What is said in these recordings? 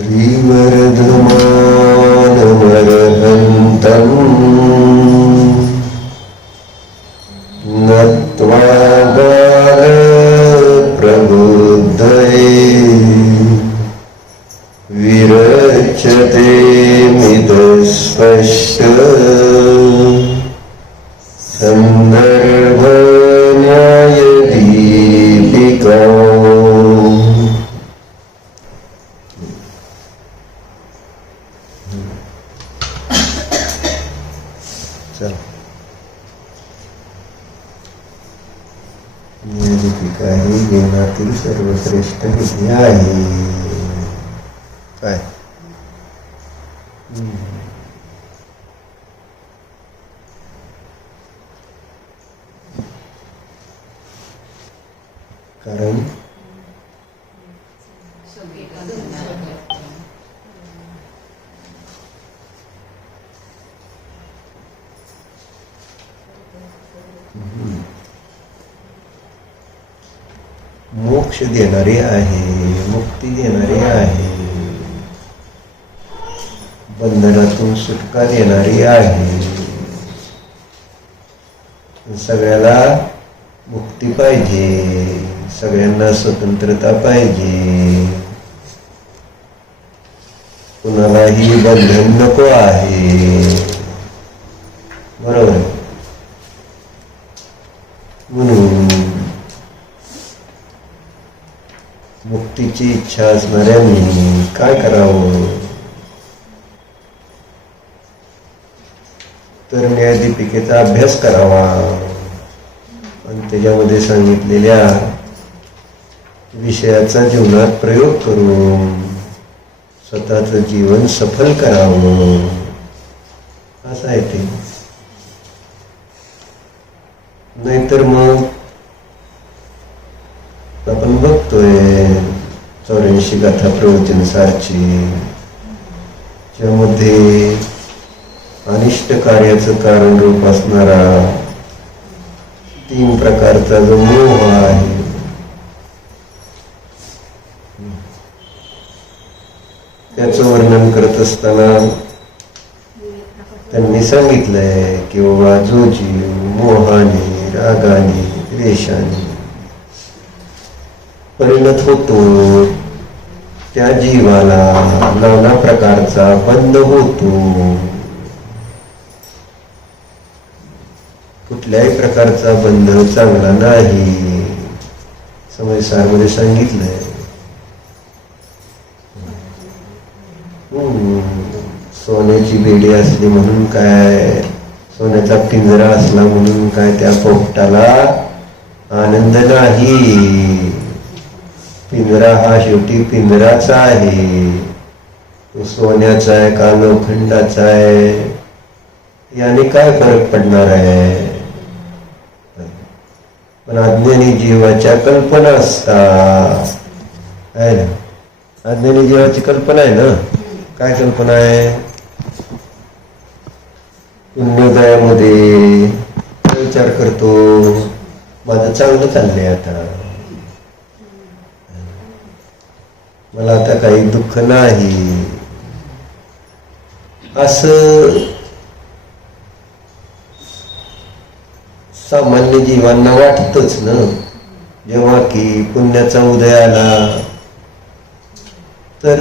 श्रीवरदमानमरहन्तं नत्वा बालप्रबुद्धये विरच्यते मितस्पष्ट संदर्भन्यायदीपिका। न्यायदीपिका ही जीवनातील सर्वश्रेष्ठ विधी आहे. काय कारण मोक्ष देणारे आहे, मुक्ती देणारे आहे, बंधनातून सुटका देणारी आहे. सगळ्याला मुक्ती पाहिजे, सगळ्यांना स्वतंत्रता पाहिजे, कुणालाही बंधन नको आहे. बरोबर. म्हणून मुक्तीची इच्छा असणाऱ्यांनी काय करावं तर न्यायदीपिकेचा अभ्यास करावा आणि त्याच्यामध्ये सांगितलेल्या विषयाचा जीवनात प्रयोग करून स्वतःचं जीवन सफल करावं असं आहे ते. नाहीतर मग आपण बघतोय 84 गाथा प्रवचन सारची, ज्यामध्ये अनिष्ट कार्याचं कारण रूप असणारा 3 प्रकारचा जो मोह आहे, त्याचं वर्णन करत असताना त्यांनी सांगितलंय की बाबा जो जीव मोहाने, रागाने, द्वेषाने परिणत होतो त्या जीवाला नाना प्रकारचा बंध होतो. कुठल्याही प्रकारचा बंध चांगला नाही, समयसारमध्ये सांगितलंय. सोन्याची बेडी असली म्हणून काय, सोन्याचा पिंजरा असला म्हणून काय त्या पोपटाला आनंद नाही. पिंजरा हा शेवटी पिंजराचा आहे, तो सोन्याचा आहे का लोखंडाचा आहे याने काय फरक पडणार आहे. पण अज्ञानी जीवाच्या कल्पना असतात आहे ना. अज्ञानी जीवाची कल्पना आहे ना. काय कल्पना आहे? पुण्योदयामध्ये विचार करतो माझं चांगलं चाललंय, आता मला आता काही दुःख नाही, असं सामान्य जीवांना वाटतच ना. जेव्हा की पुण्याचा उदय आला तर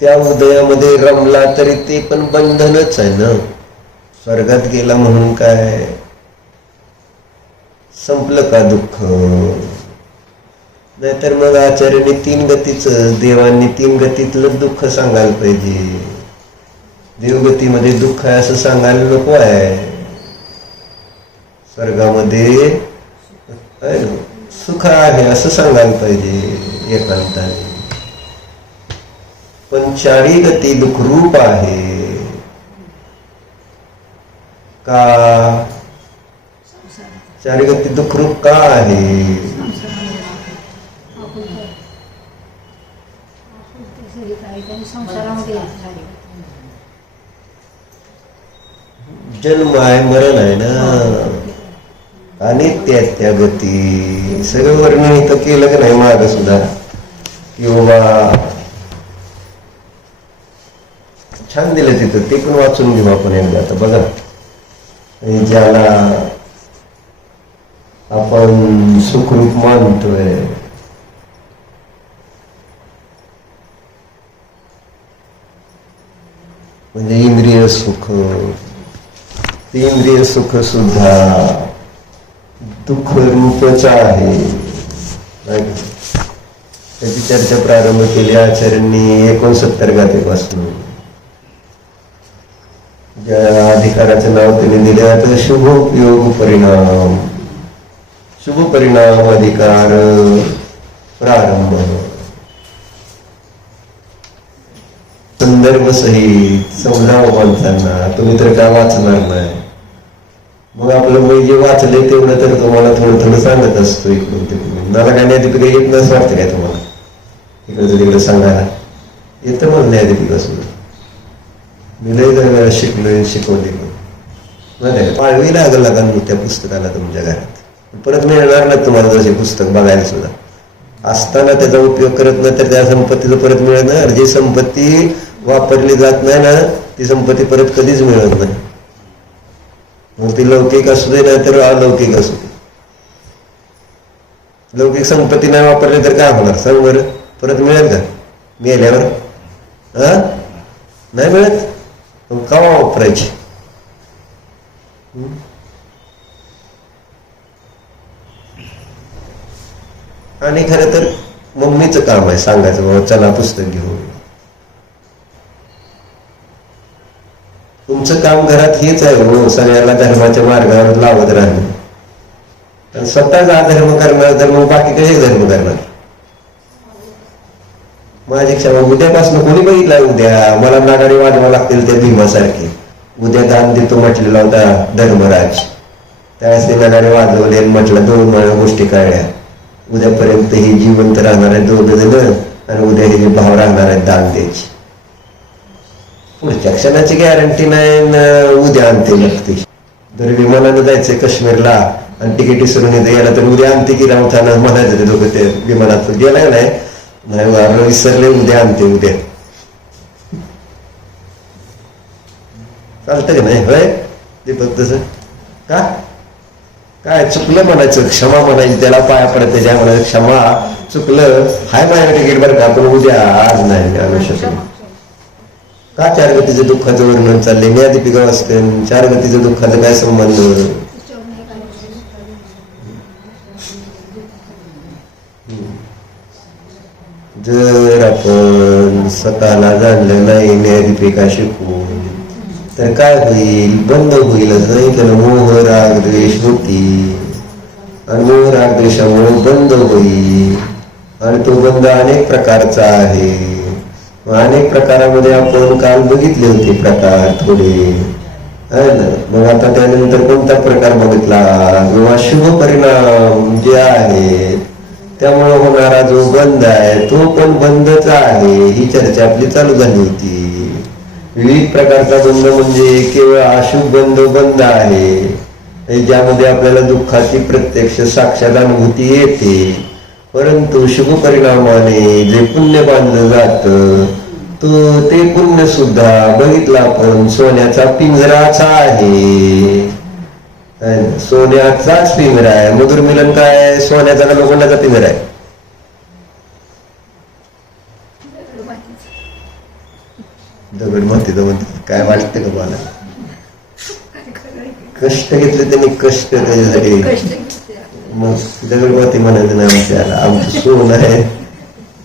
त्या उदयामध्ये रमला तरी ते पण बंधनच आहे ना. स्वर्गात गेला म्हणून काय संपलं का दुःख? नाहीतर मग आचार्याने 3 गतीचं, देवांनी 3 गतीतलं दुःख सांगायला पाहिजे. देवगतीमध्ये दुःख आहे असं सांगायला नको आहे. स्वर्गामध्ये सुख आहे असं सांगायला पाहिजे एकांताने. पण 4 गती दुःखरूप आहे का? 4 गती दुःखरूप का आहे? जन्म आहे, मरण आहे ना, आणि त्या गती सगळं वर्णन इथं केलं का नाही माग सुद्धा. की बाबा छान दिलं तिथं, ते पण वाचून घेऊ आपण एकदा. आता बघा, ज्याला आपण सुखरूप मानतोय, म्हणजे इंद्रिय सुख, ते इंद्रिय सुख सुद्धा दुःख रूपच आहे. त्याची चर्चा प्रारंभ केली आचार्यांनी 69 गाथेपासून. ज्या अधिकाराचं नाव त्यांनी दिले आता शुभोपयोग परिणाम, शुभ परिणाम अधिकार प्रारंभ. संदर्भ सहित समजावं माणसांना. तुम्ही तर काय वाचणार नाही, मग आपलं मी जे वाचले तेवढं तर तुम्हाला थोडं थोडं सांगत असतो इकडून तिकडून. मला काय न्यायाधिपिका येत नसं वाटतं काय तुम्हाला? इकडचं तिकडं सांगायला येतं मला न्यायाधिपिका सुद्धा. मी लय वेळा शिकलोय, शिकवले. पाळवी लागल लागा त्या पुस्तकाला तुमच्या घरात. परत मिळणार नाही तुम्हाला जसे पुस्तक बघायला सुद्धा. असताना त्याचा उपयोग करत नाही तर त्या संपत्तीचं परत मिळणार. जी संपत्ती वापरली जात नाही ना, ती संपत्ती परत कधीच मिळत नाही. मग ती लौकिक असू दे नाही तर अलौकिक असू दे. लौकिक संपत्ती नाही वापरली तर काय होणार सांग बरं? परत मिळेल का मेल्यावर? नाही मिळत. मग का वापरायची? आणि खरं तर मम्मीचं काम आहे सांगायचं, बाबा चला पुस्तक घेऊन. तुमचं काम घरात हेच आहे हो, सगळ्याला धर्माच्या मार्गावर लावत राहणं. स्वतःच अधर्म करणार तर मग बाकी कसे धर्म करणार? माझी क्षमा. उद्यापासून कोणी बघितलाय उद्या मला नागारी वाजवा लागतील त्या भीमासारखे? उद्या दान देतो म्हटलेला होता धर्मराज, त्यावेळेस ते नगारे वाजवले, म्हटलं 2 गोष्टी कळल्या. उद्यापर्यंत हे जिवंत राहणार आहे 2 जण, आणि उद्या हे भाव राहणार आहेत दान द्यायची. पुढच्या क्षणाची गॅरंटी नाही उद्या आणते नक्की. जर विमानानं जायचंय काश्मीरला आणि तिकीट विसरून येतं याला, तर उद्या आणते की रावताना म्हणायचं ते दोघं ते विमानात गेलाय नाही विसरले, उद्या आणते उद्या. चालतं का नाही? होय दीपक तसं का? काय चुकलं म्हणायचं, क्षमा म्हणायची, त्याला पाया पडत त्याच्या म्हणायचं क्षमा चुकलं, हाय माझ्या तिकीट बरं का, पण उद्या आज नाही आणू शकलो. का 4 गतीचं दुःखाचं वर्णन चाललंय? न्यायाधिपिका वाचते. 4 गतीचं दुःखाचं काय संबंध? जर आपण स्वतःला जाणलं नाही न्यायाधिपिका शिकून तर काय होईल? बंद होईलच नाही त्याला मोह राग द्वेष होती, आणि मोह राग द्वेषामुळे बंद होईल. आणि तो बंद अनेक प्रकारचा आहे. अनेक प्रकारामध्ये आपण काल बघितले होते प्रकार थोडे आहे ना. मग आता त्यानंतर कोणता प्रकार बघितला? किंवा शुभ परिणाम जे आहेत त्यामुळे होणारा जो बंद आहे तो पण बंदच आहे. ही चर्चा आपली चालू झाली होती. विविध प्रकारचा बंद म्हणजे केवळ अशुभ बंद आहे, ज्यामध्ये आपल्याला दुःखाची प्रत्यक्ष साक्षात अनुभूती येते. परंतु शुभ परिणामाने जे पुण्य बांधलं जातं ते पुण्य सुद्धा बघितलं आपण सोन्याचा पिंजराचा आहे. सोन्याचाच पिंजरा आहे. मधुर मिलन काय? सोन्याचा का लोखंडाचा पिंजरा आहे? दगड मातीचं म्हणतात. काय वाटतं का मला? कष्ट घेतले त्यांनी, कष्ट त्याच्यासाठी. मग दगड माती म्हणायचं ना आमच्याला. आमचं सोन आहे.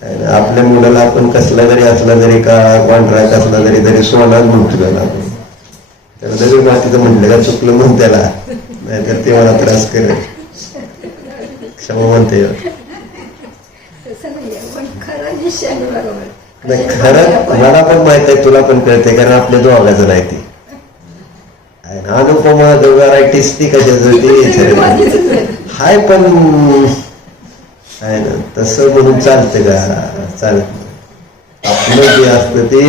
आपल्या मुलाला आपण कसला जरी असला तरी का पांढरा कसला तरी सोनाच म्हणतो त्याला आपण. त्याला दगड मातीचं म्हटलं का चुकलं म्हणून त्याला, नाहीतर ते मला त्रास करेल. क्षमा म्हणते. नाही खरं मला पण माहित आहे, तुला पण कळते, कारण आपल्या दोघांचं नाही ते. अनुपमा व्हरायटीज ती कशाचं हाय, पण आहे ना तसं म्हणून चालतं का? चालत. आपलं जे असतं ते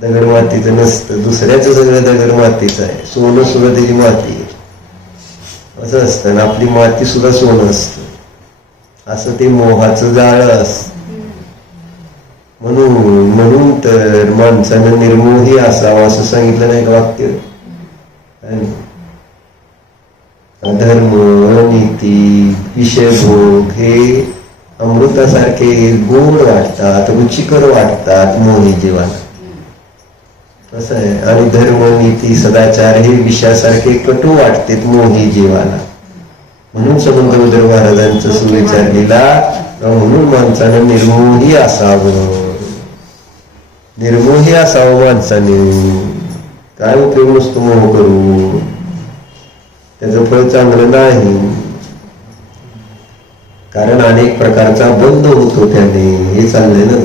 दगड मातीचं नसतं, दुसऱ्याचं सगळं दगड मातीचं आहे. सोनं सुद्धा त्याची माती असं असतं, आणि आपली माती सुद्धा सोनं असतं. असं ते मोहाचं जाळं असतं. म्हणून तर माणसानं निर्मोही असावं असं सांगितलं नाही का वाक्य. अधर्म, नीती, विषयभोग हे अमृतासारखे गोड वाटतात, रुचिकर वाटतात मोही जीवाला, असं आहे. आणि धर्म, नीती, सदाचार हे विषयासारखे कटू वाटते मोही जीवाला. म्हणून समुद्र उदर महाराजांचं सुविचार लिहिला, म्हणून माणसानं निर्मोही असावं. निर्मोही असावं माणसाने. काय उपयोग नसतो मोह करू, त्याचं फळ चांगलं नाही. कारण अनेक प्रकारचा बंध होतो त्याने, हे चाललंय ना.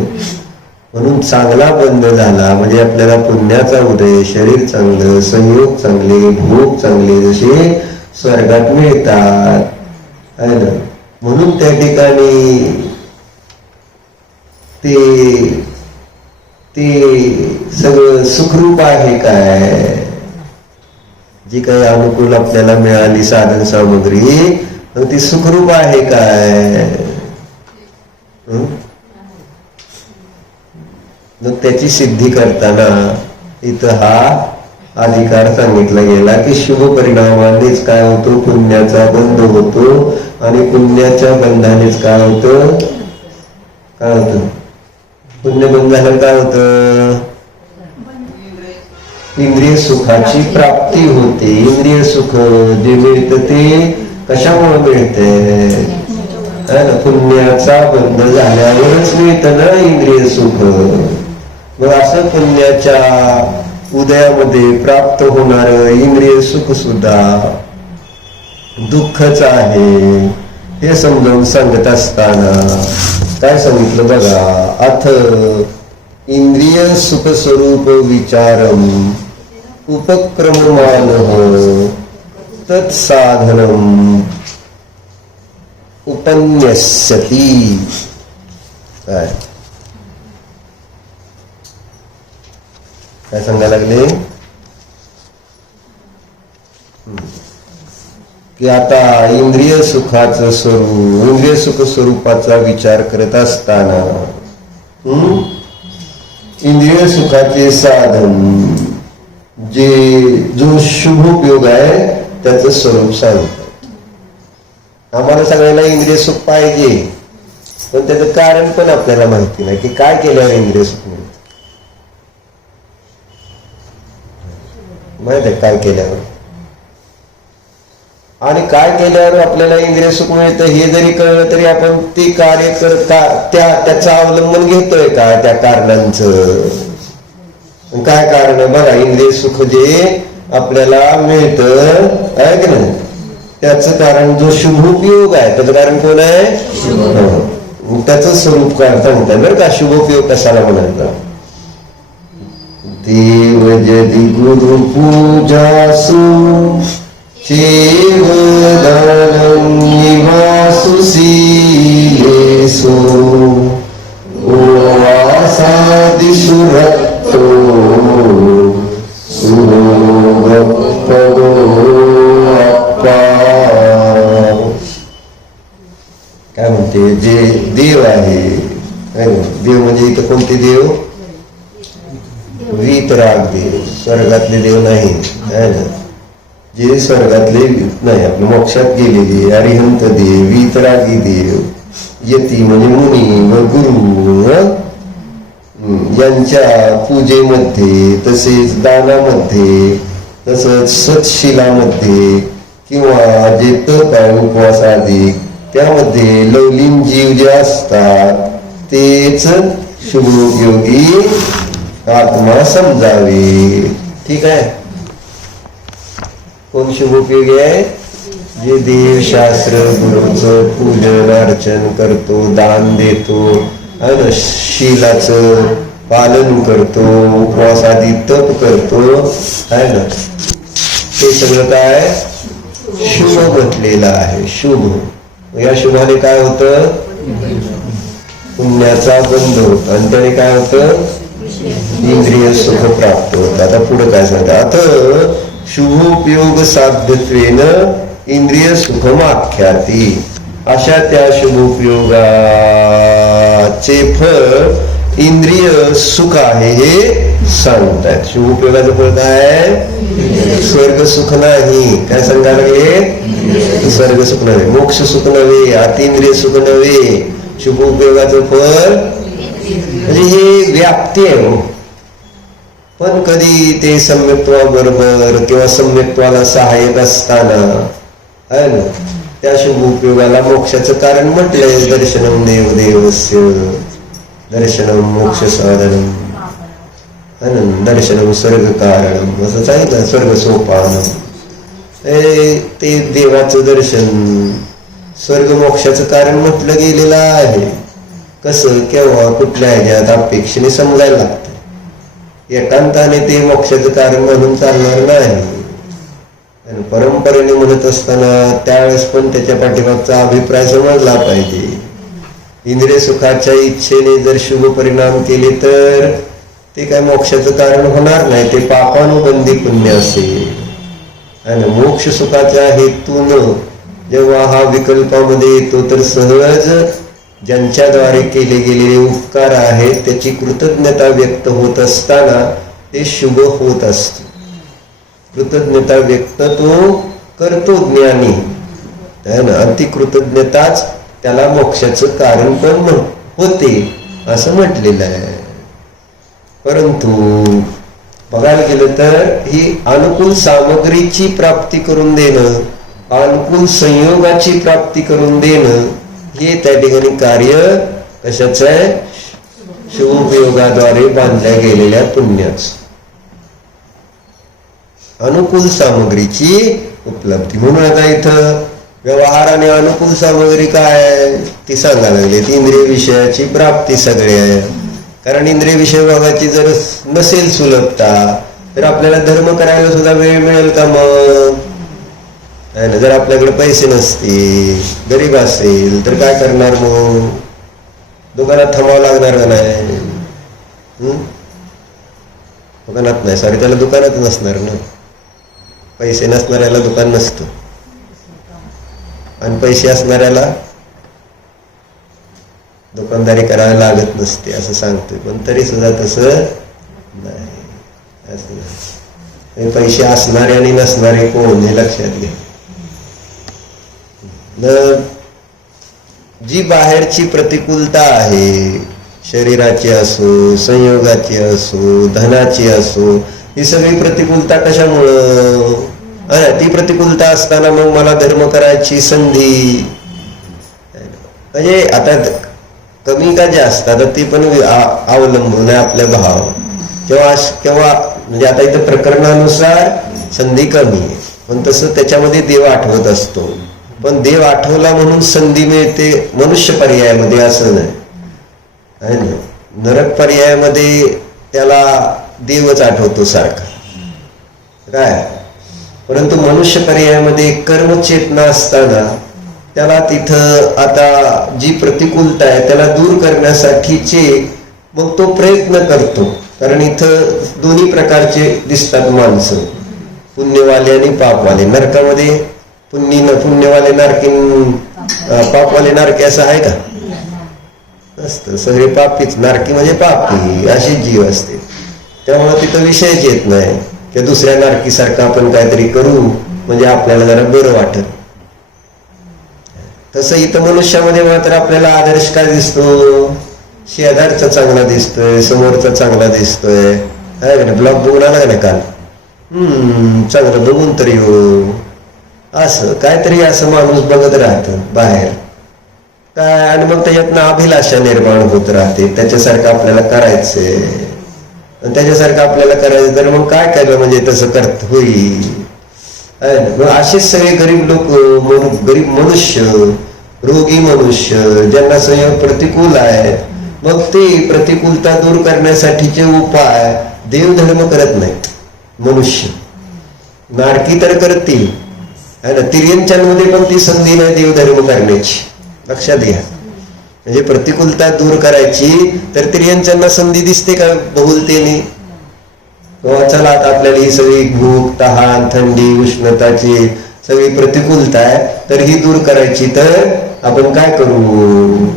म्हणून चांगला बंध झाला म्हणजे आपल्याला पुण्याचा उदय, शरीर चांगलं, संयोग चांगले, भोग चांगले जसे स्वर्गात मिळतात, आहे ना. म्हणून त्या ठिकाणी ते सगळं सुखरूप आहे काय. जी काही अनुकूल आपल्याला मिळाली साधन सामग्री ती सुखरूप आहे काय. मग त्याची सिद्धी करताना इथं हा अधिकार सांगितला गेला की शुभ परिणामानेच काय होतो, पुण्याचा बंध होतो. आणि पुण्याच्या बंधानेच काय होतं, पुण्य बंधाला काय होतं, इंद्रिय सुखाची प्राप्ती होते. इंद्रिय सुख जे मिळतं ते कशामुळे मिळते, पुण्याचा बंध झाल्यावरच मिळतं ना इंद्रिय सुख. मग असं पुण्याच्या उदयामध्ये प्राप्त होणार इंद्रिय सुख सुद्धा दुःखच आहे हे समजावून सांगत असताना काय सांगितलं बघा. अथ इंद्रिय सुख स्वरूप विचारम उपक्रममान तत्साधनम उपन्यस्यति. काय सांगायला लागले की आता इंद्रिय सुखाचं स्वरूप, इंद्रिय सुख स्वरूपाचा विचार करत असताना इंद्रिय सुखाचे साधन जो शुभ उपयोग आहे त्याचं स्वरूप सांगतात. आम्हाला सगळ्यांना इंद्रिय सुख पाहिजे, पण त्याचं कारण पण आपल्याला माहिती नाही की काय केल्यावर इंद्रिय सुख मिळतं. माहित आहे काय केल्यावर, आणि काय केल्यावर आपल्याला इंद्रिय सुख मिळतं हे जरी कळलं तरी आपण ते कार्य करता त्याचं अवलंबन घेतोय का त्या कारणांचं. काय कारण आहे बघा, इंद्रिय सुख जे आपल्याला मिळतं आहे की नाही, त्याचं कारण जो शुभ उपयोग आहे त्याचं कारण कोण आहे, त्याचं स्वरूप काय सांगताय बरं का. शुभ उपयोग कशाला म्हणायचा, देव जदि गुरु पूजासु चेवदानं निवासु सीलेषु उपवासादिषु रक्तो सुभगपदो अप्पा. काय म्हणते, जे देव आहे, देव म्हणजे इथं कोणते देव, वीतराग देव, स्वर्गातले देव नाही, जे स्वर्गातले नाही आपल्या मोक्षात गेलेले अरिहंत देव, वीतरागी देव, यती म्हणजे मुनी व गुरु यांच्या पूजेमध्ये, तसेच दानामध्ये, तसंच सत्शीलामध्ये किंवा जे तप आहे उपवास आदी त्यामध्ये लवलीन जीव जे असतात तेच शुभोपयोगी आत्मा समजावे. ठीक आहे. कोण शुभोपयोगी आहे, जे देव शास्त्र गुरुचं पूजन अर्चन करतो, दान देतो, शीलाचं पालन करतो, उपवास आदी तप करतो, आहे ना, ते सगळं काय शुभ म्हटलेलं आहे. शुभ, या शुभाने काय होतं, पुण्याचा बंध होत आणि त्याने काय होतं, इंद्रिय सुख प्राप्त होत. आता पुढे काय सांगतात, आता शुभोपयोग साध्यत्वेन इंद्रिय सुखमाख्याती. अशा त्या शुभोपयोगाचे फळ इंद्रिय सुख आहे हे सांगतात. शुभोपयोगाचं फळ काय? स्वर्ग सुख नाही. काय सांगायला लागले? स्वर्ग सुख नव्हे, मोक्ष सुख नव्हे, अतिंद्रिय सुख नव्हे. शुभोपयोगाचं फळ म्हणजे हे व्याप्ती आहे हो. पण कधी ते सम्यक्त्वाबरोबर किंवा सम्यक्त्वाला सहाय्यक असताना आहे ना, त्या शुभोपयोगाला मोक्षाचं कारण म्हटलंय. दर्शनम देव देवस्य, दर्शनम मोक्ष साधनम, दर्शनम स्वर्ग कारणम असं सांगितलं. स्वर्ग सोपानम, ते देवाचं दर्शन स्वर्ग मोक्षाचं कारण म्हटलं गेलेलं आहे. कसं, केव्हा, कुठल्या ह्याच्यात अपेक्षेने समजायला लागतं. एकांताने ते मोक्षाचं कारण म्हणून चालणार नाही. परंपरेने म्हणत असताना त्यावेळेस पण त्याच्या पाठीमागचा अभिप्राय समजला पाहिजे. इंद्रिय सुखाच्या इच्छेने जर शुभ परिणाम केले तर ते काय मोक्षाचं कारण होणार नाही. ते पापानुबंधी पुण्य असेल. आणि मोक्ष सुखाच्या हेतून जेव्हा हा विकल्पामध्ये येतो तर सहज ज्यांच्याद्वारे केले गेलेले उपकार आहेत त्याची कृतज्ञता व्यक्त होत असताना ते शुभ होत असते. कृतज्ञता व्यक्त तो करतो ज्ञानी, अति कृतज्ञताच त्याला मोक्षाचं कारण पण होते असं म्हटलेलं आहे. परंतु बघायला गेलं तर ही अनुकूल सामग्रीची प्राप्ती करून देणं, अनुकूल संयोगाची प्राप्ती करून देणं हे त्या ठिकाणी कार्य कशाचं आहे? शुभोपयोगाद्वारे बांधल्या गेलेल्या पुण्याचं. अनुकूल सामग्रीची उपलब्धी. म्हणून आता इथं व्यवहाराने अनुकूल सामग्री काय आहे ती सांगायला लागली. ती इंद्रिय विषयाची प्राप्ती सगळे आहे. कारण इंद्रिय विषय भागाची जर नसेल सुलभता तर आपल्याला धर्म करायला सुद्धा वेळ मिळेल का मग? आहे ना. जर आपल्याकडे पैसे नसतील, गरीब असेल तर काय करणार मग? दुकानात थांबावं लागणार का नाही? दुकानात नाही, सॉरी, त्याला दुकानात नसणार ना. पैसे नसणाऱ्याला दुकान नसतं आणि पैसे असणाऱ्याला दुकानदारी करायला लागत नसते असं सांगतोय. पण तरी सुद्धा तसं नाही. असं पैसे असणारे आणि नसणारे कोण हे लक्षात घ्या. जी बाहेरची प्रतिकूलता आहे, शरीराची असो, संयोगाची असो, धनाची असो, ही सगळी प्रतिकूलता कशामुळं? ती प्रतिकूलता असताना मग मला धर्म करायची संधी, म्हणजे आता कमी का जास्त आता ती पण अवलंबून आहे आपल्या भाव. केव्हा म्हणजे आता इथं प्रकरणानुसार संधी कमी आहे, पण तसं त्याच्यामध्ये देव आठवत असतो. पण देव आठवला म्हणून संधी मिळते मनुष्य पर्यायामध्ये असं नाही, आहे ना. नरक पर्यायामध्ये त्याला देवच आठवतो सारखा काय. परंतु मनुष्य पर्यायामध्ये कर्मचेतना असताना त्याला तिथं आता जी प्रतिकूलता आहे त्याला दूर करण्यासाठीचे मग तो प्रयत्न करतो. कारण इथं दोन्ही प्रकारचे दिसतात माणसं, पुण्यवाले आणि पापवाले. नरकामध्ये पुण्यवाले नारकी, पापवाले नारकी असं आहे का? नसतं. सगळे पापीच. नारकी म्हणजे पापी अशी जीव असते. त्यामुळे तिथं विषयच येत नाही की दुसऱ्या नारकीसारखं आपण काहीतरी करू म्हणजे आपल्याला जरा बरं वाटत. तसं इथं मनुष्यामध्ये मात्र आपल्याला आदर्श काय दिसतो? शेजारचा चांगला दिसतोय, समोरचा चांगला दिसतोय, आहे का? ब्लॉग बघून आला का नाही काल? चांगलं बघून तरी हो, असं काहीतरी असं माणूस बघत राहतं बाहेर काय. आणि मग त्याच्यातनं अभिलाषा निर्माण होत राहते. त्याच्यासारखं आपल्याला करायचंय, त्याच्यासारखं आपल्याला करायचं तर मग काय केलं म्हणजे तसं करत होईल. मग असेच सगळे गरीब लोक, गरीब मनुष्य, रोगी मनुष्य, ज्यांना संयोग प्रतिकूल आहेत, मग ते प्रतिकूलता दूर करण्यासाठीचे उपाय देवधर्म करत नाहीत. मनुष्य नारकी तर करतील, है ना. तिर्यंच्यांमध्ये पण ती संधी नाही देवधर्म करण्याची, लक्षात घ्या. म्हणजे प्रतिकूलता दूर करायची तर तिर्यंच्यांना संधी दिसते का बहुलतेने? चला आता आपल्याला ही सगळी भूक, तहान, थंडी, उष्णताची सगळी प्रतिकूलता आहे तर ही दूर करायची, तर आपण काय करू?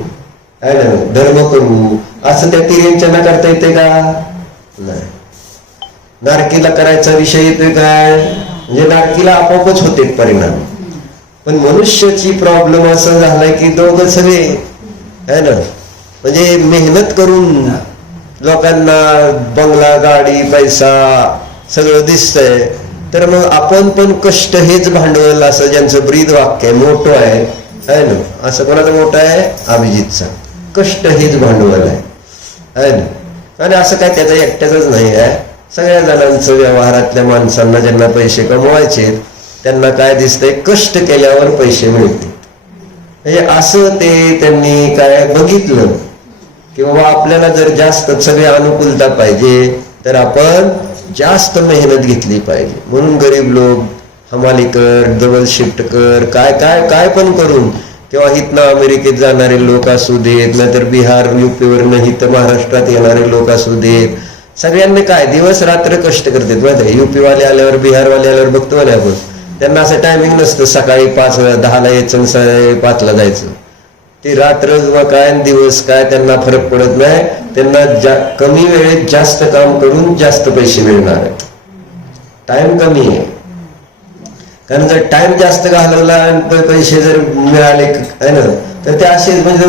आहे ना, धर्म करू असं त्या तिर्यंच्यांना करता येते का? नाही. नारकीला करायचा विषय येतोय काय? म्हणजे नारकीला आपोआपच होते परिणाम. पण मनुष्याची प्रॉब्लेम असं झालाय की दोघं सगळे आहे ना, म्हणजे मेहनत करून लोकांना बंगला, गाडी, पैसा सगळं दिसतंय, तर मग आपण पण कष्ट हेच भांडवल, असं ज्यांचं ब्रीद वाक्य मोठं आहे ना, असं कोणाचं मोठं आहे? अभिजितचा. कष्ट हेच भांडवल आहे ना. आणि असं काय त्याचं एकट्याच नाही आहे, सगळ्या जणांचं व्यवहारातल्या माणसांना ज्यांना पैसे कमवायचे त्यांना काय दिसतंय? कष्ट केल्यावर पैसे मिळतील. म्हणजे असं ते त्यांनी काय बघितलं की बाबा आपल्याला जर जास्त सगळी अनुकूलता पाहिजे तर आपण जास्त मेहनत घेतली पाहिजे. म्हणून गरीब लोक हमाली कर, डबल शिफ्ट कर, काय काय काय पण करून, किंवा इथनं अमेरिकेत जाणारे लोक असू देत, नाहीतर बिहार युपीवर नाही तर महाराष्ट्रात येणारे लोक असू देत, सगळ्यांनी काय दिवस रात्र कष्ट करतात. माहिती आहे, युपीवाले आल्यावर, बिहारवाले आल्यावर बघतो ना आपण, त्यांना असं टायमिंग नसतं सकाळी 5-10ला यायचं आणि 5ला जायचं. ते रात्र काय दिवस काय त्यांना फरक पडत नाही. त्यांना कमी वेळेत जास्त काम करून जास्त पैसे मिळणार आहेत. टाइम कमी आहे, कारण जर टाइम जास्त घालवला आणि पैसे जर मिळाले आहे ना, तर ते असे म्हणजे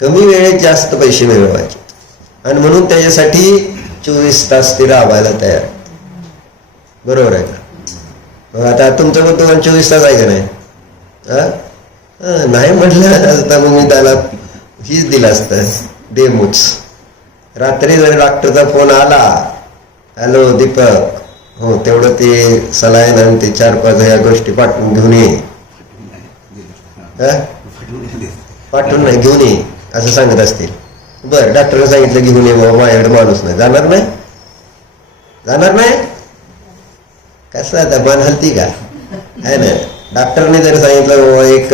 कमी वेळेत जास्त पैसे मिळवायचे. आणि म्हणून त्याच्यासाठी 24 तास ते राबायला तयार. बरोबर आहे का? आता तुमचं पण तुम्हाला 24 तास आहे का नाही? नाही म्हटलं असता मग मी त्याला हीच दिलं असतं, डेमोच. रात्री जर डॉक्टरचा फोन आला, हॅलो दीपक, हो तेवढं ते सलाईन आणि ते 4-5 ह्या गोष्टी पाठवून घेऊन ये, पाठवून नाही घेऊन ये असं सांगत असतील. बरं, डॉक्टरने सांगितलं घेऊन ये बाबा, माझ्याकडे माणूस नाही, जाणार नाही? जाणार नाही? कसं आता मन हलती का आहे ना. डॉक्टरने जर सांगितलं बाबा एक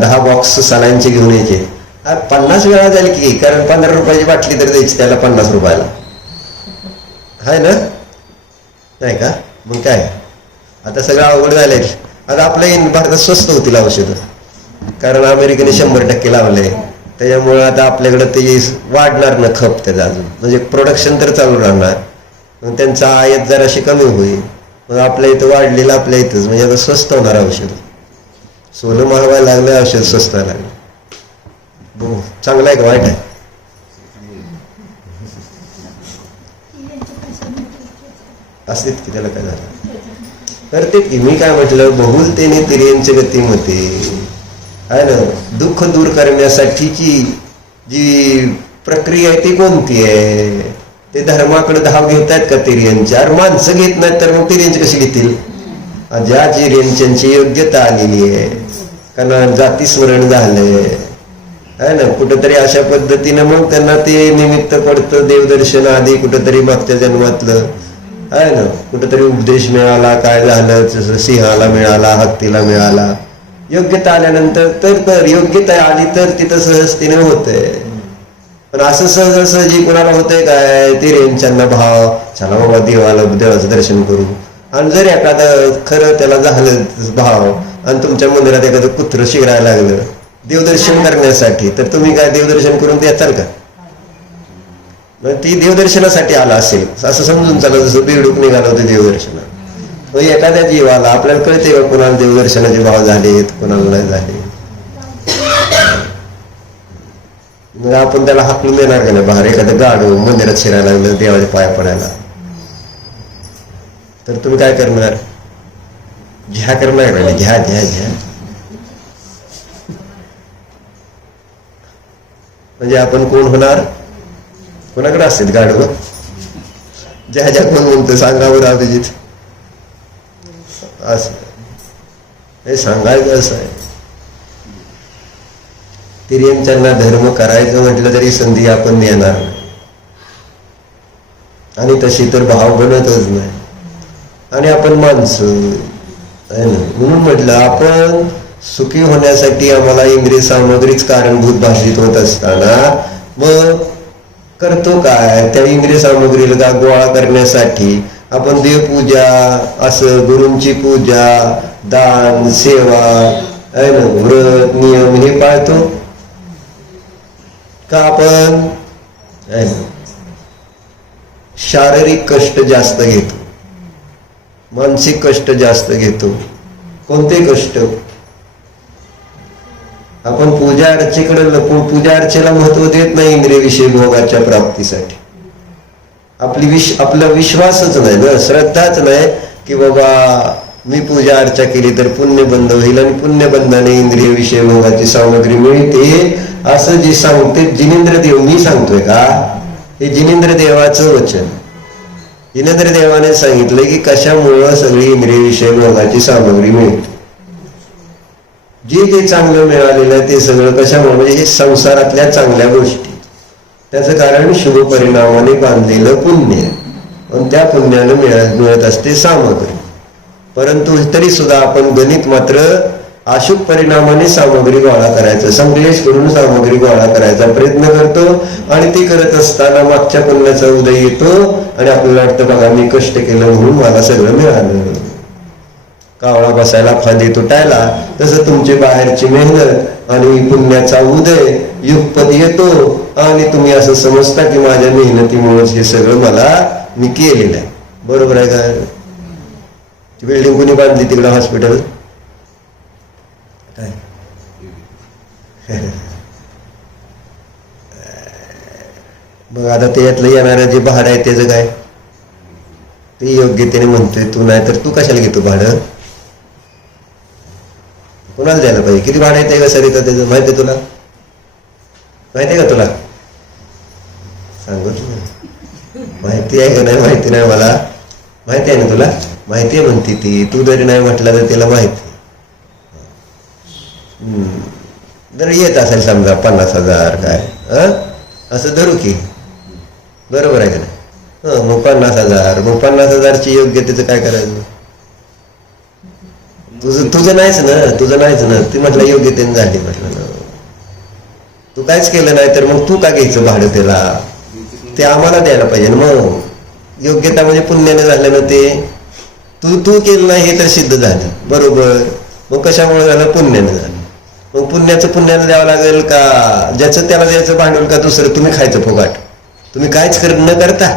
10 बॉक्स सलाईनचे घेऊन यायचे, 50 वेळा झाली की, कारण 15 रुपयाची बाटली तर द्यायची त्याला 50 रुपयाला, आहे ना, नाही का? मग काय आता सगळं अवघड झालंय. आता आपल्या भारतात स्वस्त होतील औषधं, कारण अमेरिकेने 100% लावलंय, त्याच्यामुळे आता आपल्याकडं ते वाढणार ना खप त्याचा अजून, म्हणजे प्रोडक्शन तर चालू राहणार, मग त्यांचा आयात जराशी कमी होईल. मग आपल्या इथं वाढलेलं आपल्या इथंच, म्हणजे आता स्वस्त होणार औषध. सोनं महागायला लागलं, औषध स्वस्त लागलं. चांगलं आहे का वाईट आहे? असतेच की, त्याला काय झालं करते की. मी काय म्हटलं, बहुलतेने तिर्यंच गतिमते आहे ना, दुःख दूर करण्यासाठीची जी प्रक्रिया आहे ती कोणती आहे? ते धर्माकडे धाव घेतात का तिर्यंच्या? अरे माणसं घेत नाहीत तर मग तिर्यंच कशी घेतील? ज्या तिर्यंच्यांची योग्यता आलेली आहे, कारण जाती स्मरण झालंय आहे ना, कुठंतरी अशा पद्धतीनं मग त्यांना ते निमित्त पडतं देवदर्शन आधी कुठंतरी मागच्या जन्मातलं आहे ना, कुठंतरी उपदेश मिळाला, काय झालं, जसं सिंहाला मिळाला, हत्तीला मिळाला. योग्यता आल्यानंतर तर योग्यता आली तर तिथं सहजतेने होतंय. पण असं सहजासहजी कोणाला होतंय काय? तिर्यंच्यांना भाव, चला बाबा देवाचं दर्शन करू. आणि जर एखादं खरं त्याला झालं भाव आणि तुमच्या मंदिरात एखादं कुत्रं शिरायला लागलं देवदर्शन करण्यासाठी, तर तुम्ही काय देवदर्शन करून द्याल का? ती देवदर्शनासाठी आला असेल असं समजून चला, जसं बेडूक निघालं होतं देवदर्शनात. मग एखाद्या जीवाला आपल्याला कळते का कोणाला देवदर्शनाचे भाव झालेत, कोणाला नाही झाले? मग आपण त्याला हाकलून देणार का नाही बाहेर? एखादं गाडू मंदिरात शिरायला लागलं देवाच्या पाया पडायला, तर तुम्ही काय करणार? घ्या करणार का? घ्या घ्या घ्या. म्हणजे आपण कोण होणार? कोणाकडे असतील गाडू? ज्या ज्या कोण म्हणतो सांगा बरं अभिजित. असं हे सांगायचं असं आहे. तिर्यंच्यांना धर्म करायचं म्हटलं तरी संधी आपण देणार नाही, आणि तशी तर भाव बनतच नाही. आणि आपण माणसं आहे ना, म्हणून म्हटलं आपण सुखी होण्यासाठी आम्हाला इंद्रिय सामग्रीच कारणभूत भाषित होत असताना मग करतो काय? त्या इंद्रिय सामग्रीला गोळा करण्यासाठी आपण देवपूजा, असं गुरूंची पूजा, दान, सेवा आहे ना, व्रत, नियम हे पाळतो. का आपण शारीरिक कष्ट जास्त घेतो, मानसिक कष्ट जास्त घेतो. कोणते कष्ट? आपण पूजा अर्चेला महत्व देत नाही इंद्रिय विषय भोगाच्या प्राप्तीसाठी. आपला विश्वासच नाही ना, श्रद्धाच नाही की बाबा मी पूजा अर्चा केली तर पुण्य बंद होईल आणि पुण्यबंधाने इंद्रिय विषय भोगाची सामग्री मिळते, असं जे सांगते जिनेंद्र देव. मी सांगतोय का? हे जिनेंद्र देवाचं वचन. जिनेंद्र देवाने सांगितलं की कशामुळं सगळी इंद्रिय विषय भोगाची सामग्री मिळते. जे ते चांगलं मिळालेलं आहे ते सगळं कशामुळे, म्हणजे हे संसारातल्या चांगल्या गोष्टी. त्याचं कारण शुभ परिणामाने बांधलेलं पुण्य, आणि त्या पुण्यानं मिळत असते सामग्री. परंतु तरी सुद्धा आपण गणित मात्र अशुभ परिणामाने सामग्री गोळा करायचं, संकलेश करून सामग्री गोळा करायचा प्रयत्न करतो. आणि ते करत असताना मागच्या पुण्याचा उदय येतो आणि आपल्याला वाटतं बघा मी कष्ट केलं म्हणून मला सगळं मिळालं. कावळा बसायला फांदी तुटायला, तसं तुमची बाहेरची मेहनत आणि पुण्याचा उदय युगपद येतो आणि तुम्ही असं समजता की माझ्या मेहनतीमुळेच हे सगळं मी केलेलं आहे. बरोबर आहे का? बिल्डिंग कोणी बांधली तिकडं हॉस्पिटल? काय मग आता त्यातलं येणारं जे भाडं आहे त्याचं काय? ते योग्यतेने म्हणतोय तू, नाही तर तू कशाला घेतो भाडं? कोणाला द्यायला पाहिजे? किती भाडं येते का सर इथं त्याचं माहिती आहे तुला? माहिती आहे का तुला? सांगू माहिती आहे का नाही? माहिती नाही मला. माहिती आहे ना तुला? माहिती आहे म्हणते ती. तू जरी नाही म्हटलं तर तिला माहिती. जर येत असेल समजा 50,000 काय असं धरू की, बरोबर आहे का नाही? मग 50,000, मग 50,000ची योग्यतेचं काय करायचं? तुझं नाहीच ना. ती म्हटलं योग्यतेने झाली म्हटलं ना. तू काहीच केलं नाही तर मग तू का घ्यायचं भाडं त्याला? ते आम्हाला द्यायला पाहिजे ना. मग योग्यता म्हणजे पुण्याने झालं ना. ते तू केलं नाही हे तर सिद्ध झालं, बरोबर. मग कशामुळे झालं? पुण्याने झालं. मग पुण्यानं द्यावं लागेल का? ज्याचं त्याला द्यायचं भांडवल का दुसरं तुम्ही खायचं फुगाट? तुम्ही काहीच न करता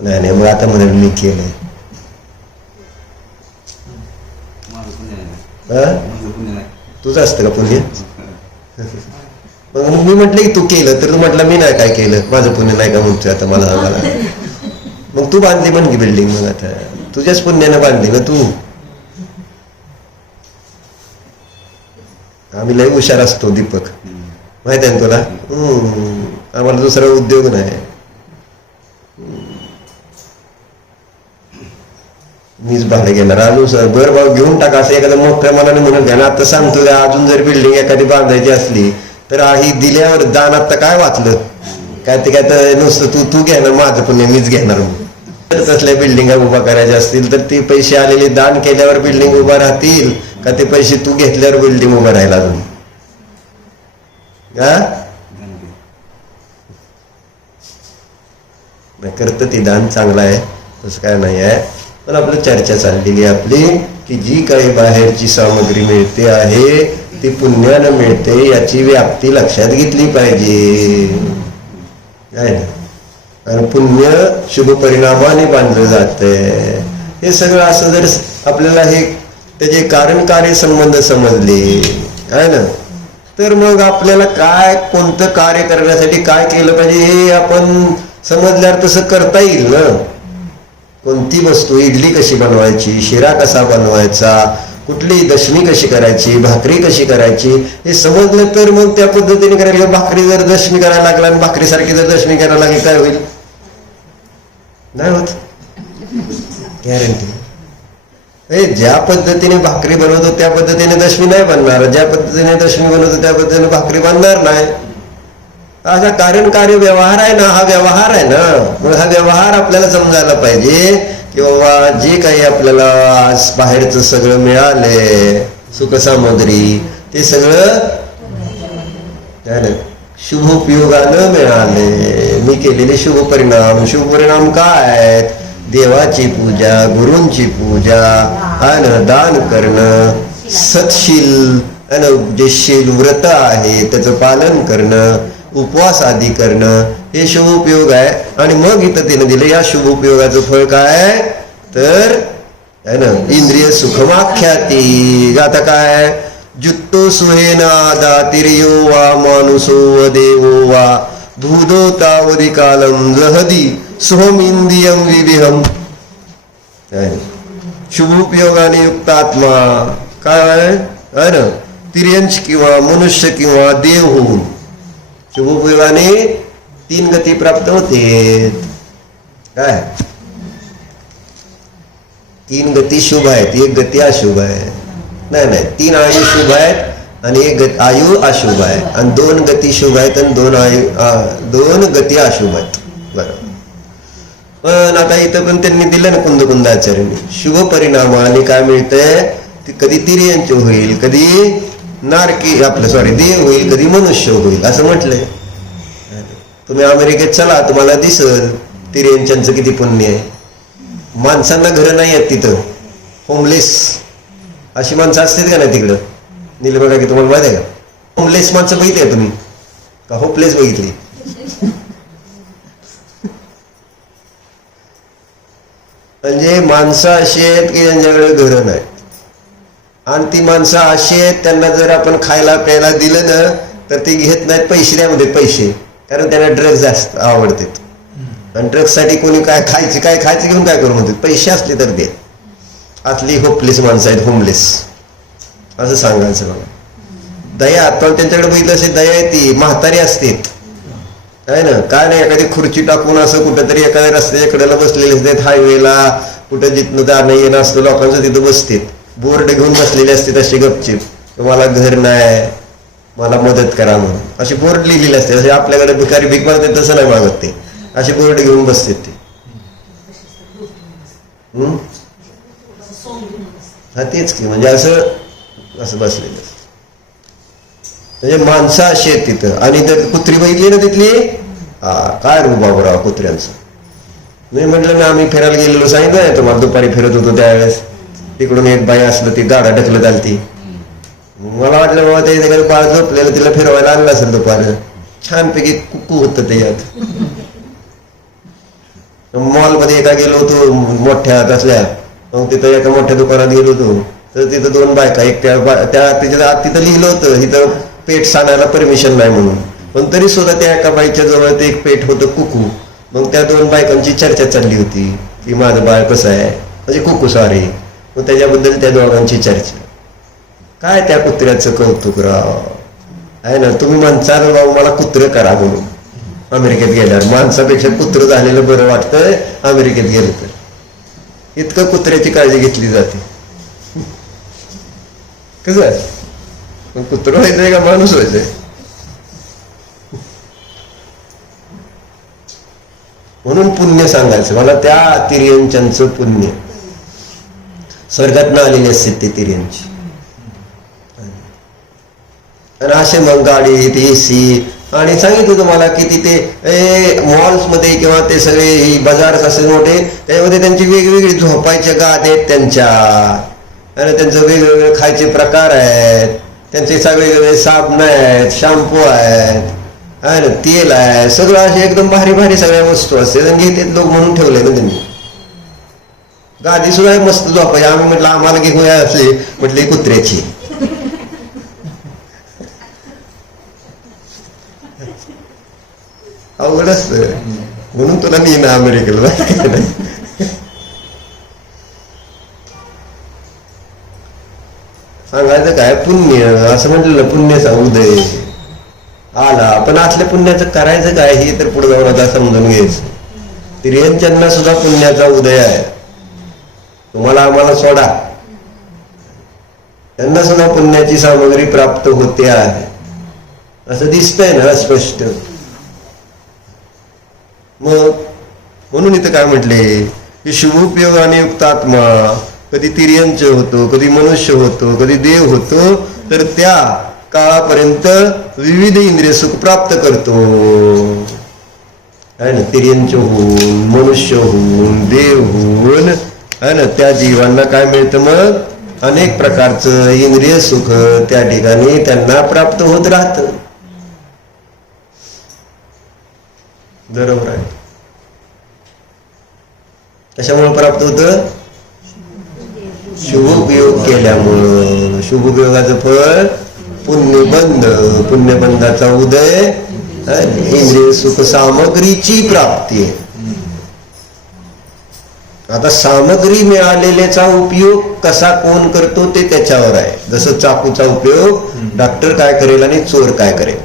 नाही. मग आता म्हणेल मी केलंय. तुझं असतं का पुण्य? मग मी म्हटलं की तू केलं तर तू म्हटलं मी नाही काय केलं, माझं पुण्य नाही का म्हणतोय आता मला. मग तू बांधली म्हण की बिल्डिंग, मग आता तुझ्याच पुण्यानं बांधली ना तू. आम्ही लय हुशार असतो दीपक, माहित आहे ना तुला. आम्हाला दुसरा उद्योग नाही. मीच भाडे घेणार अजून सर. बरं भाऊ घेऊन टाका असं एखाद्या मोठ्या मनाने म्हणून घ्या ना. आता सांगतो अजून जर बिल्डिंग एखादी बांधायची असली तर ही दिल्यावर दान आता काय वाचलं काय? ते काय तर नुसतं तू घेणार माझं पुण्य मीच घेणार. तसल्या बिल्डिंगा उभा करायच्या असतील तर ते पैसे आलेले दान केल्यावर बिल्डिंग उभा राहतील का ते पैसे तू घेतल्यावर बिल्डिंग उभं राहिला अजून? करतं ते दान चांगलं आहे, तसं काय नाही आहे. पण आपलं चर्चा चाललेली आपली की जी काही बाहेरची सामग्री मिळते आहे ती पुण्यानं मिळते, याची व्याप्ती लक्षात घेतली पाहिजे. काय ना? आणि पुण्य शुभ परिणामाने बांधलं जातंय. हे सगळं असं जर आपल्याला हे त्याचे कारण कार्य संबंध समजले आहे ना, तर मग आपल्याला काय कोणतं कार्य करण्यासाठी काय केलं पाहिजे हे आपण समजल्यावर तसं करता येईल ना. कोणती वस्तू, इडली कशी बनवायची, शिरा कसा बनवायचा, कुठली दशमी कशी करायची, भाकरी कशी करायची हे समजलं तर मग त्या पद्धतीने करायला. भाकरी जर दशमी करायला लागला आणि भाकरीसारखी जर दशमी करायला लागली काय होईल? नाही होत, गॅरंटी. ज्या पद्धतीने भाकरी बनवतो त्या पद्धतीने दशमी नाही बनणार, ज्या पद्धतीने दशमी बनवतो त्या पद्धतीने भाकरी बनणार नाही. असा कारण कार्य व्यवहार आहे ना, हा व्यवहार आहे ना. मग हा व्यवहार आपल्याला समजायला पाहिजे की बाबा जे काही आपल्याला बाहेरचं सगळं मिळालंय सुखसामग्री ते सगळं शुभोपयोगानं मिळाले. मी केलेले शुभ परिणाम काय आहेत? देवाची पूजा, गुरूंची पूजा, दान करणं, सत्शील आणि जे शील व्रत आहे त्याचं पालन करणं, उपवास आदी करणं हे शुभ उपयोग आहे. आणि मग इथं तिने दिलं या शुभ उपयोगाचं फळ काय तर है ना इंद्रिय सुखमाख्याती. आता काय जुत्तो सुहेना दातिर्यो वा मानुसो व देवो वा भूदो तावदी कालम जहदी सोहम इंदियम विविहम. शुभ उपयोगाने युक्त आत्मा काय आहे ना तिर्यंश किंवा मनुष्य किंवा देव होऊन शुभ उपयोगाने 3 गती प्राप्त होते. काय 3 गती शुभ आहेत, 1 गती अशुभ आहे. नाही 3 आयु शुभ आहेत आणि 1 आयु अशुभ आहे आणि 2 गती शुभ आहेत आणि 2 गती अशुभ आहेत. बरोबर. पण आता इथं पण त्यांनी दिलं ना कुंदकुंदाचार्यांनी शुभ परिणामाने काय मिळतंय, कधी तिर्यंच होईल, कधी नारकी देव होईल, कधी मनुष्य होईल असं म्हटलंय. तुम्ही अमेरिकेत चला तुम्हाला दिसल तिर्यंचांचं किती पुण्य आहे. माणसांना घरं नाही आहेत तिथं, होमलेस अशी माणसं असतात का नाही तिकडं. नील बघा की तुम्हाला माहिती आहे का होमलेस माणसं बघितली तुम्ही का होपलेस बघितली. म्हणजे माणसं अशी आहेत की ज्यांच्याकडे घरं नाहीत आणि ती माणसं अशी आहेत त्यांना जर आपण खायला प्यायला दिलं ना तर ते घेत नाहीत, पैसे द्यामध्ये पैसे, कारण त्यांना ड्रग्ज जास्त आवडतात. आणि ड्रग्जसाठी कोणी काय खायचं घेऊन काय करू म्हणतात, पैसे असले तर दे. असली होपलेस माणसं आहेत, होमलेस असं सांगायचं मला. दया पण त्यांच्याकडे बघितलं असेल दया ती म्हातारी असते आहे ना. काय नाही एखादी खुर्ची टाकून असं कुठंतरी एखाद्या रस्त्याच्या कडेला बसलेले असतात, हायवेला कुठं जिथनं जाणं येणं असतं लोकांचं तिथं बसतात, बोर्ड घेऊन बसलेले असतात असे गपचिप, मला घर नाही मला मदत करा म्हणून असे बोर्ड लिहिलेले असते. असे आपल्याकडे भिकारी भीक मागतात तसं नाही मागत ते, असे बोर्ड घेऊन बसतात ते. हा तेच की म्हणजे असं बसलेलं म्हणजे माणसं अशी आहेत तिथं. आणि तर कुत्री बघितली ना तिथली, काय बाबूराव कुत्र्यांचं. नाही म्हटलं ना आम्ही फिरायला गेलेलो सांगितलं तुम्हाला, दुपारी फिरत होतो त्यावेळेस तिकडून एक बाई असलं ती गाडा ढकलत आली ती. मला वाटलं बाबा ते बाळ झोपलेलं तिला फिरवायला आणलं असेल दुपारी, छानपैकी कुक्कू होतं ते यात. मॉलमध्ये एका गेलो होतो मोठ्या तसल्या, मग तिथं एका मोठ्या दुकानात गेलो होतो तर तिथं 2 बायका, एक तिथं लिहिलं होतं इथं पेट सांगायला परमिशन नाही म्हणून, पण तरी सुद्धा त्या एका बाईच्या जवळ ते एक पेट होतं कुकू. मग त्या 2 बायकांची चर्चा चालली होती की माझं बाळ कसं आहे, म्हणजे कुकू सॉरी. मग त्याच्याबद्दल त्या दोघांची चर्चा. काय त्या कुत्र्याचं कौतुक राव आहे ना. तुम्ही म्हणसाल बाबा मला कुत्रं करा म्हणून अमेरिकेत गेल्यावर, माणसापेक्षा कुत्रं झालेलं बरं वाटतंय अमेरिकेत गेलं तर. इतकं कुत्र्याची काळजी घेतली जाते. कसं आहे कुत्रं व्हायचंय का माणूस व्हायचंय. म्हणून पुण्य सांगायचं मला, त्या तिर्यंचांचं पुण्य स्वर्गात आलेली असते ते तिर्यंची. आणि असे मग गाडीत एसी आणि सांगितलं तुम्हाला की तिथे मॉल्स मध्ये किंवा ते सगळे बाजार असे मोठे त्यामध्ये त्यांची वेगवेगळी झोपायच्या गाद्या आहेत त्यांच्या, आणि त्यांचं वेगवेगळे खायचे प्रकार आहेत, त्यांचे सगळे वेगवेगळे साबण आहेत, शॅम्पू आहेत, आहे ना तेल आहे, सगळं असे एकदम भारी भारी सगळ्या वस्तू असते. घेते लोक म्हणून ठेवले ना त्यांनी. गादी सुद्धा मस्त झोपायची. आम्ही म्हटलं आम्हाला घेऊया असले म्हटले कुत्र्याची. अवघड असतं म्हणून तुला मी ना अमेरिकेला सांगायचं काय पुण्य असं म्हटलं पुण्याचा उदय आला. पण असल्या पुण्याचं करायचं काय हे तर पुढे जाऊन आता समजून घ्यायचं. तिर्यंचांना सुद्धा पुण्याचा उदय आहे. तुम्हाला आम्हाला सोडा, त्यांना सुद्धा पुण्याची सामग्री प्राप्त होते आहे असं दिसतंय ना स्पष्ट. मग म्हणून इथं काय म्हटले की शुभोपयोगाने युक्त आत्मा कधी तिर्यंच होतो, कधी मनुष्य होतो, कधी देव होतो, तर त्या काळापर्यंत विविध इंद्रिय सुख प्राप्त करतो. है ना, तिर्यंच होऊन, मनुष्य होऊन, देव होऊन, है ना, त्या जीवांना काय मिळतं मग अनेक प्रकारचं इंद्रिय सुख त्या ठिकाणी त्यांना प्राप्त होत राहतं. बरोबर आहे. कशामुळे प्राप्त होतं? शुभोपयोग केल्यामुळं. शुभोपयोगाचं फळ पुण्यबंध. पुण्यबंधाचा उदय इंद्रिय सुख सामग्रीची प्राप्ती आहे. आता सामग्री मिळालेल्याचा उपयोग कसा कोण करतो ते त्याच्यावर आहे. जसं चाकूचा उपयोग डॉक्टर काय करेल आणि चोर काय करेल,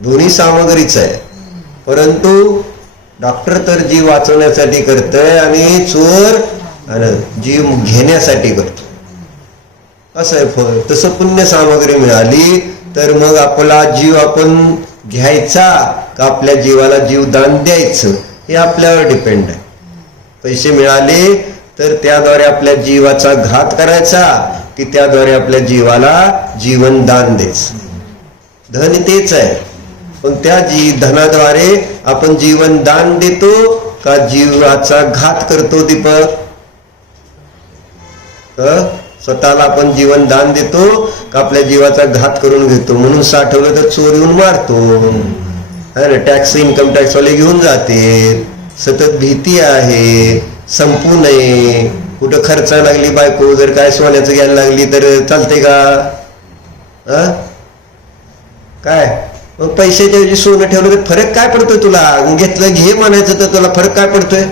दोन्ही सामग्रीच आहे. परंतु डॉक्टर तर जीव वाचवण्यासाठी करतोय आणि चोर जीव घेण्यासाठी करतो. असं आहे फळ. तसं पुण्य सामग्री मिळाली तर मग आपला जीव आपण घ्यायचा का आपल्या जीवाला जीवदान द्यायचं हे आपल्यावर डिपेंड आहे. पैसे मिळाले तर त्याद्वारे आपल्या जीवाचा घात करायचा की त्याद्वारे आपल्या जीवाला जीवनदान द्यायचं. धन तेच आहे, पण त्या धनाद्वारे आपण जीवनदान देतो का जीवाचा घात करतो? दीपक, स्वतःला आपण जीवनदान देतो का आपल्या जीवाचा घात करून घेतो? म्हणून साठवलं तर चोर येऊन मारतो, टॅक्स इन्कम टॅक्स वाले घेऊन जाते. सतत भीती आहे, संपू नये. कुठं खर्चा लागली बायको जर काय सोन्याचं घ्यायला लागली तर चालते का? काय मग पैशाच्या ऐवजी सोनं ठेवलं तर फरक काय पडतोय तुला? घेतलं घे म्हणायचं तर तुला फरक काय पडतोय?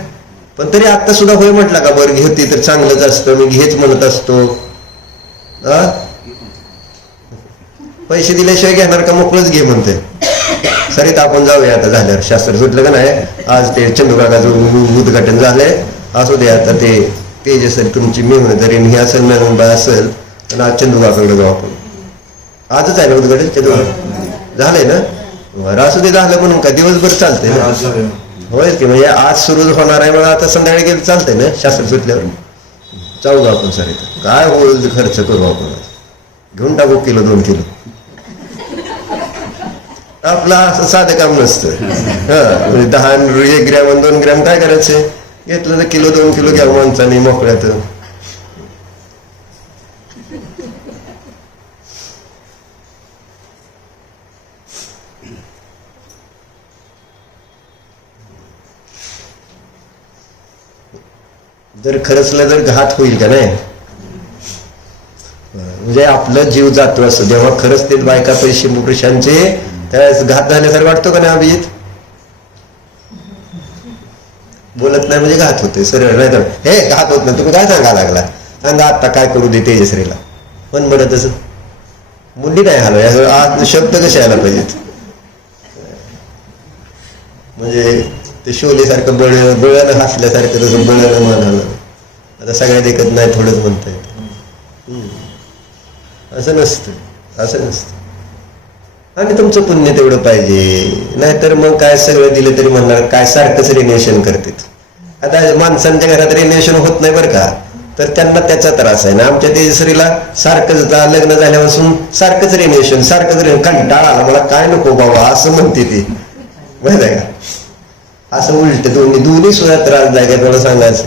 पण तरी आता सुद्धा होय म्हटला का? बरं घेते तर चांगलंच असतं, मी घेच म्हणत असतो. पैसे दिल्याशिवाय घेणार का? मोकळच घे म्हणते. सरीत आपण जाऊया आता, झाल्यावर शास्त्र सुटलं का नाही. आज ते चंद्रकाकाचं उद्घाटन झालंय, असू दे आता. ते तेजसरी तुमची मेहनतरी हे असेल मेहनत असेल तर आज चंद्रकाकाकडे जाऊ आपण. आजच आहे ना उद्घाटन? चंद्रकाका झालंय ना? बरं असू दे. झालं म्हणून का दिवसभर चालतंय ना? होय की. म्हणजे आज सुरू होणार आहे, मला आता संध्याकाळी गेलं चालतंय ना? शास्त्र सुटल्यावर जाऊ आपण सर. काय होईल खर्च करू आपण, घेऊन टाकू किलो 2 किलो. आपला असं साधं काम नसतं. म्हणजे 10 1 ग्रॅम आणि 2 ग्रॅम काय करायचे? घेतलं तर किलो 2 किलो घ्या माणसाने मोकळ्यात. जर खरंचलं तर घात होईल का नाही? म्हणजे आपलं जीव जातो असं जेव्हा खरंच ते बायका पैसे पुरुषांचे त्यावेळेस घात झाल्यासारखं वाटतो का नाही? अभिजित बोलत नाही म्हणजे घात होते सरळ. नाही तर हे घात होत नाही. तुम्ही काय सांगा लागला? सांगा आता काय करू दे तेजश्रीला. पण बरं तसं मुली नाही हलव. आज शब्द कसे यायला पाहिजेत? म्हणजे ते शोलेसारखं बळानं हसल्यासारखं तसं बळानं म्हणालं. आता सगळ्यात एकत नाही थोडंच म्हणता येत. असं नसतं, असं नसतं. आणि तुमचं पुण्य तेवढं पाहिजे. नाहीतर मग काय सगळं दिलं तरी म्हणणार काय सारखंच रिन्युएशन करतात. आता माणसांच्या घरात रिन्युएशन होत नाही बरं का, तर त्यांना त्याचा त्रास आहे ना. आमच्या तेजश्रीला सारखंच लग्न झाल्यापासून सारखंच रिन्युएशन, सारखंच कंटाळा आला मला, काय नको बाबा असं म्हणते ती. माहित आहे का? असं उलट दोन्ही सुद्धा त्रासदायक आहे. मला सांगायचं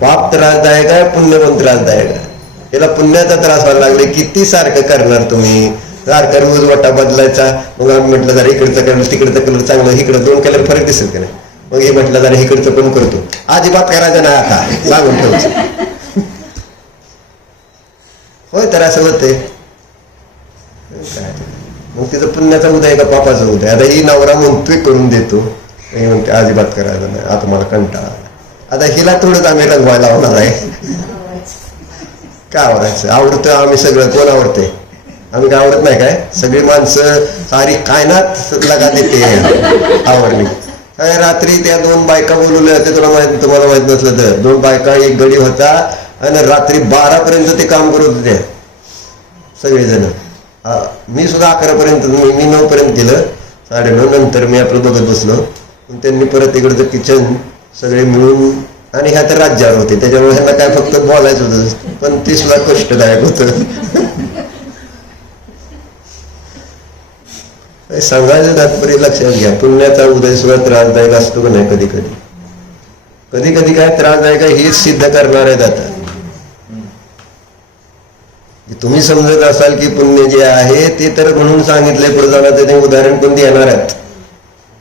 पाप त्रासदायक आहे, पुण्य पण त्रासदायक आहे. याला पुण्याचा त्रास व्हायला लागले. किती सारखं करणार तुम्ही? सारखा रोज वाटा बदलायचा. मग आम्ही म्हटलं जरा इकडचं कलर तिकडचं कलर चांगलं, इकडं 2 कलर फरक दिसेल का नाही? मग हे म्हटलं जरा इकडचं पण करतो. अजिबात करायचं नाही आता, सांगून ठेवायचं. होय तर असं होतंय. मग तिचं पुण्याचा उदय का पापाचा उदय? आता ही नवरा म्हणतोय करून देतो, हे म्हणते अजिबात करायचं नाही, आता मला कंटाळा. आता हिला थोडंच आम्ही रंगवायला लावणार आहे. काय आवडायचं? आवडतं आम्ही सगळं. कोण आवडते? आम्ही काय आवडत नाही काय? सगळी माणसं सारी कायनात लगा देते आवडली. काय रात्री त्या 2 बायका बोलवल्या होत्या, तुम्हाला माहित नसलं तर. 2 बायका, एक गडी होता आणि रात्री 12 पर्यंत ते काम करत होते सगळेजण. मी सुद्धा 11 पर्यंत, मी 9 पर्यंत केलं. 9:30 नंतर मी आपलं बघत बसलो. त्यांनी परत इकडचं किचन सगळे मिळून, आणि ह्या तर राज्यावर होते त्याच्यामुळे ह्यांना काय फक्त बोलायचं होतं, पण ते सुद्धा कष्टदायक होतं. सांगायचं तात्पर्य लक्षात घ्या, पुण्याचा उदय सुद्धा त्रासदायक असतो का नाही? कधी कधी कधी कधी काय त्रासदायक आहे हेच सिद्ध करणार आहेत. आता तुम्ही समजत असाल की पुण्य जे आहे ते तर म्हणून सांगितलंय पुढे जाणार, त्याने उदाहरण पण देणार आहेत.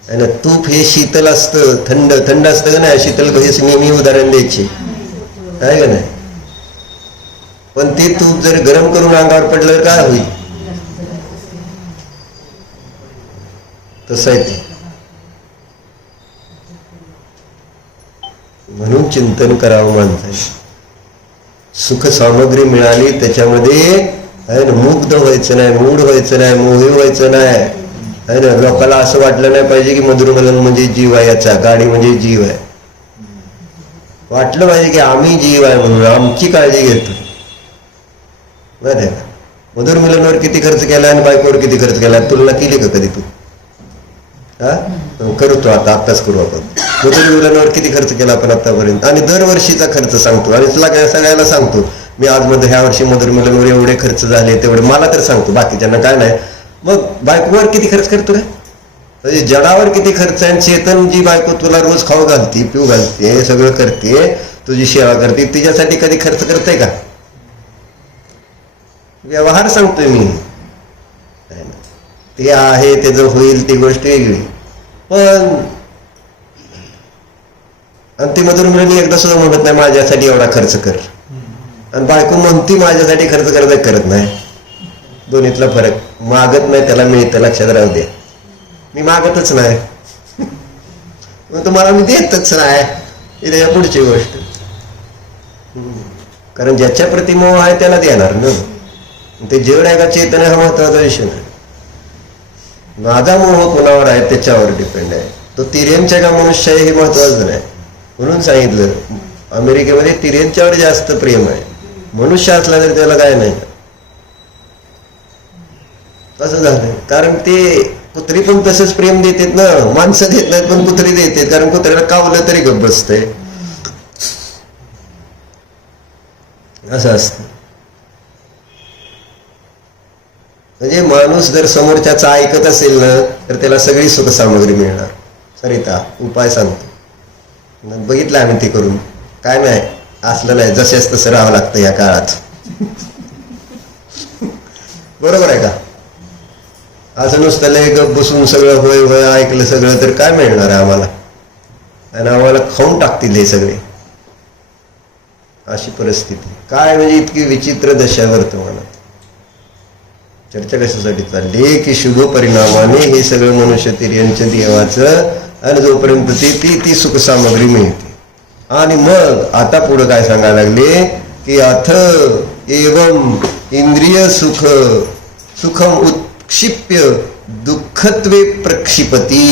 आणि तूप हे शीतल असतं, थंड थंड असतं का नाही, शीतल कशी नेहमी उदाहरण द्यायची आहे का नाही. पण ते तूप जर गरम करून अंगावर पडलं काय होईल, तसं आहे ते. म्हणून चिंतन करावं माणसाने. सुख सामग्री मिळाली त्याच्यामध्ये मुग्ध व्हायचं नाही, मूढ व्हायचं नाही, मोही व्हायचं नाही आहे ना. लोकांना असं वाटलं नाही पाहिजे की मधुरमलन म्हणजे जीव आहे, याचा गाडी म्हणजे जीव आहे. वाटलं पाहिजे की आम्ही जीव आहे म्हणून आमची काळजी घेतो. नाही का, मधुरमिलनवर किती खर्च केला आणि बायकोवर किती खर्च केला तुलना केली का कधी तू? हा, करतो आताच करू आपण. मधुरमिलनवर किती खर्च केला आपण आतापर्यंत, आणि दरवर्षीचा खर्च सांगतो आणि तुला काय सगळ्याला सांगतो मी आज मध्ये ह्या वर्षी मधुरमिलनवर एवढे खर्च झाले तेवढे, मला तर सांगतो बाकीच्यांना काय नाही. मग बायकोवर किती खर्च करतो काय, म्हणजे जडावर किती खर्च आहे. चेतन जी बायको तुला रोज खाऊ घालते, पिऊ घालते, सगळं करते, तुझी सेवा करते, तिच्यासाठी कधी खर्च करते का? व्यवहार सांगतोय मी. ते आहे त्याचं होईल ती गोष्ट वेगळी, पण आणि ती मधुरमिलन एकदा सुद्धा म्हणत नाही माझ्यासाठी एवढा खर्च कर, आणि बायको म्हणती माझ्यासाठी खर्च करत नाही. दोन्हीतला फरक. मागत नाही त्याला मिळतं, लक्षात राहू दे. मी मागतच नाही मग तुम्हाला मी देतच नाही, ही त्याच्या पुढची गोष्ट. कारण ज्याच्या प्रति मोह आहे त्याला देणार ना. ते जड आहे का चेतन हा महत्वाचा विषय नाही. माझा मोह कोणावर आहे त्याच्यावर डिपेंड आहे. तो तिर्यंच्या का मनुष्य आहे हे महत्वाचं नाही. म्हणून सांगितलं अमेरिकेमध्ये तिर्यंच्यावर जास्त प्रेम आहे, मनुष्य असला तरी त्याला काय नाही. तसं झालं कारण ते कुत्री पण तसंच प्रेम देतात ना, माणसं देत नाहीत पण कुत्री देतात, कारण कुत्र्याला कावलं तरी गप्प बसतंय. असं असतं. म्हणजे माणूस जर समोरच्याचा ऐकत असेल ना तर त्याला सगळी सुख सामग्री मिळणार. सरिता उपाय सांगतो, बघितलं आम्ही ते करून. काय नाही असलं नाही, जसेच तसं राहावं लागतं या काळात. बरोबर आहे का? असं नुसतं लय गप बसून सगळं होय होय ऐकलं सगळं तर काय मिळणार आहे आम्हाला, आणि आम्हाला खाऊन टाकतील हे सगळे. अशी परिस्थिती. काय म्हणजे इतकी विचित्र दशा वर्तमानात. चर्चा कशासाठी चालली की शुभ परिणामाने हे सगळं मनुष्य तिर्यंच्या देवाचं, आणि जोपर्यंत ती सुख सामग्री मिळते. आणि मग आता पुढे काय सांगायला लागले की अथ एवं इंद्रिय सुखम उत्क्षिप्य दुःखत्वे प्रक्षिपती.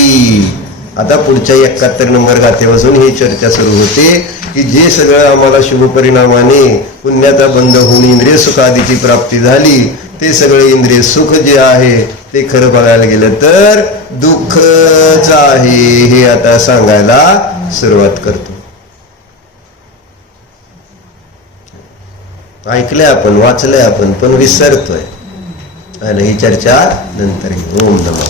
आता पुढच्या 71 नंबर गाथेपासून ही चर्चा सुरू होते की जे सगळं आम्हाला शुभ परिणामाने पुण्याचा बंद होऊन इंद्रिय सुखादीची प्राप्ती झाली, ते सगळे इंद्रिय सुख जे आहे ते खरं बघायला गेलं तर दुःखच आहे हे आता सांगायला सुरुवात करतो. ऐकलंय आपण, वाचलंय आपण, पण विसरतोय. आणि ही चर्चा नंतर. ओम नमः.